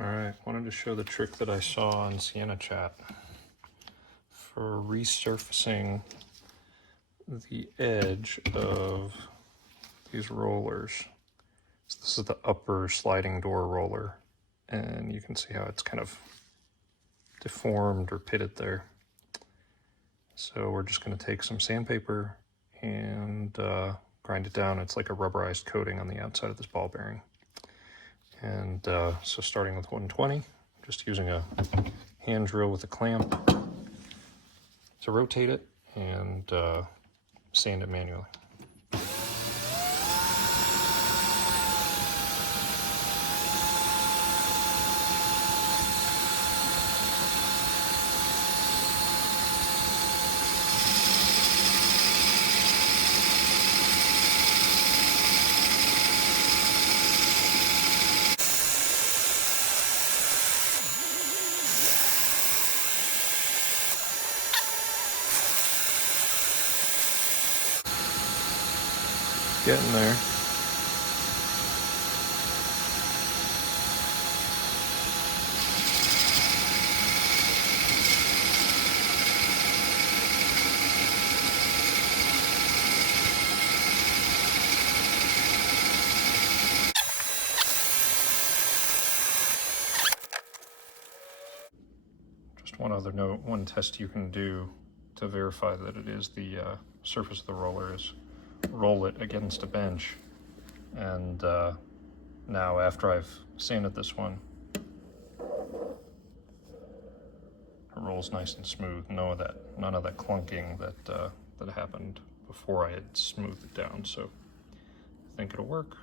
Alright, wanted to show the trick that I saw on SiennaChat for resurfacing the edge of these rollers. So this is the upper sliding door roller, and you can see how it's kind of deformed or pitted there. So we're just going to take some sandpaper and grind it down. It's like a rubberized coating on the outside of this ball bearing. And so starting with 120, just using a hand drill with a clamp to rotate it and sand it manually. Getting there. Just one other note, one test you can do to verify that it is the surface of the roller is roll it against a bench. And now after I've sanded this one, it rolls nice and smooth. None of that clunking that happened before I had smoothed it down. So I think it'll work.